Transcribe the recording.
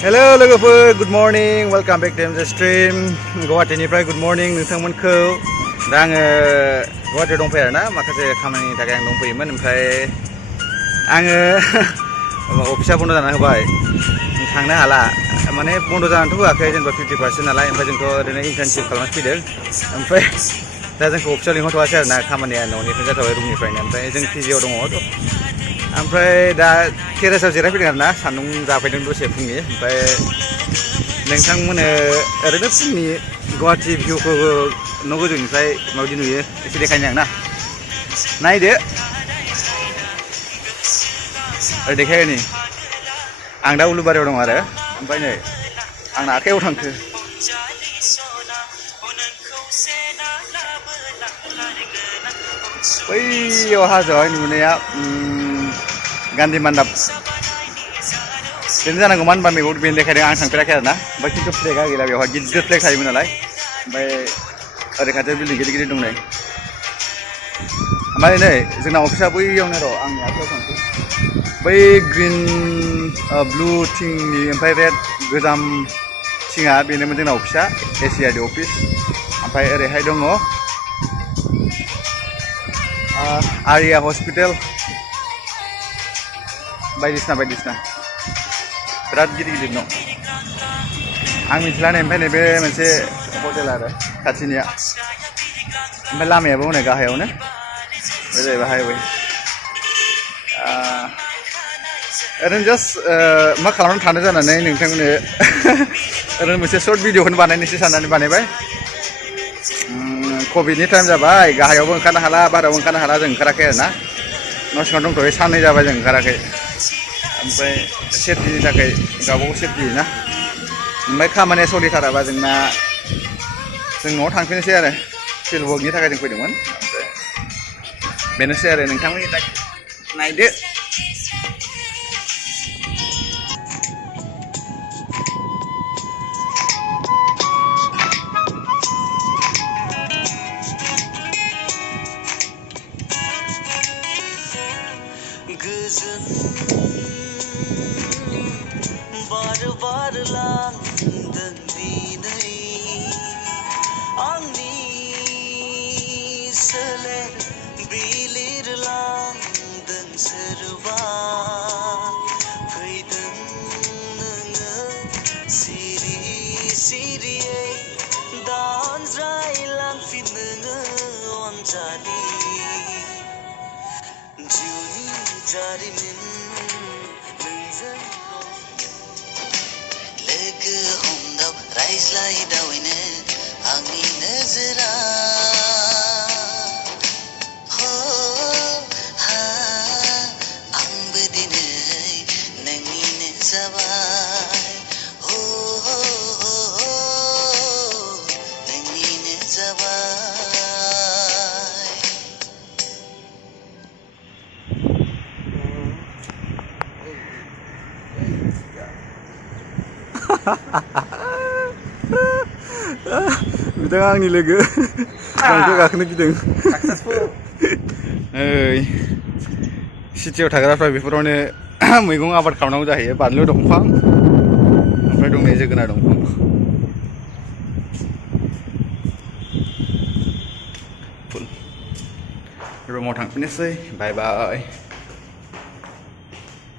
hello लोगोफोर good morning welcome back to द stream गुवाहाटीनिफ्राय गुड मर्निं नोंथांमोनखौ दा आङो गुवाहाटीयाव दंफैयो आरोना माखासे खामानिनि थाखाय आं दंफैयोमोन ओमफ्राय आङो अफिसा बन्द जाना होबाय थांनो हाला माने बन्द जानानैथ' होआखै जेनेबा 50% नालाय ओमफ्राय जोंथ' ओरैनो इन्टार्नशिप खालामनासो फैदों ओमफ्राय दा जोंखौ अफिसाव लिंहरथ'वासै आरोना खामानिया न'निफ्राय जाथ'बाय रुमनिफ्रायनो ओमफ्राय जों पिजिआव दङ ओमफ्राय दा टेरेसाव जिरायफैदों आरोना सान्दुं जाफैदों दसे फुंनि ओमफ्राय नोंथांमोननो ओरैनो फुंनि गुवाहाटी भिउखौ न' गोजौनिफ्राय माबायदि नुयो एसे देखायनो आं ना नायदो देखायनि आं दा उलुबारियाव दं आरो ओमफ्राय नै आंना आखायाव थांखो बैयाव हाजोआवहाय नुनाया गान्धी मान्दाब बेनो जानांगौ मानो होनबा मेगन बेनो देखायदों आं थांफेराखै आरोना ओमफ्राय खिन्थु फ्लेगा गैला बेवहाय गिदिर फ्लेग थायोमोन नालाय ओमफ्य ओरै खाथियाव बिल्डिं गिदिर गिदिर दं नै ओमफ्राय नै जोंना अफिसा बैयावनो र' आंनि आखायाव थांसै बै ग्रिन ब्लु थिंनि ओमफ्राय रेड गोजाम थिङा बेनोमोन जोंना अफिसा एसिआरडि अफिस ओमफ्राय ओरैहाय दङ आरिया हस्पिटेल बायदिसिना बायदिसिना बिराद गिदिर गिदिर न' आं मिथिला नै ओमफ्राय नैबे मोनसे हटेल आरो खाथिनिया ओमफ्राय लामायाबो हनै गाहायावनो बे जाहैबाय हाइवे ओरैनो जास्ट मा खालामनानै थानो जानानै नोंथांमोननो ओरैनो मोनसे सर्ट भिडिअखौनो बानायनोसै साननानै बानायबाय कभिडनि टाइम जाबाय गाहायावबो ओंखारनो हाला बारायावबो ओंखारनो हाला जों ओंखाराखै आरोना न' सिङाव दंथ'यो साननै जाबाय जों ओंखाराखै ओमफ्राय सेफटिनि थाखाय गावबागाव सेफटि ना ओमफ्राय खामानिया सोलिथाराबा जोंना जों न'आव थांफिनोसै आरो फिल्ड वर्कनि थाखाय जों फैदोंमोन ओमफ्राय बेनोसै आरो नोंथांमोननि थाखाय नायदो गोजोन बार बार लांदों दिनै आंनि सोलेर बिलिरलांदों सोरबा फैदों नोङो सिरि सिरियै दानज्रायलांफिन नोङो अनजालि जिउनि जारिमिन नोंजों लोगो हमदाव रायज्लायदावैनो आंनि नोजोरा आंबो दिनै नोंनिनो जाबाय नोंनिनो जाबाय बिथाङा आंनि लोगो बाइकआव गाखोनो गिदों सिटियाव थाग्राफ्रा बेफोरावनो मैगं आबाद खालामनांगौ जाहैयो बानलु दंफां ओमफ्राय दं नै जोगोनार दंफां रुमाव थांफिनोसै बाय बाय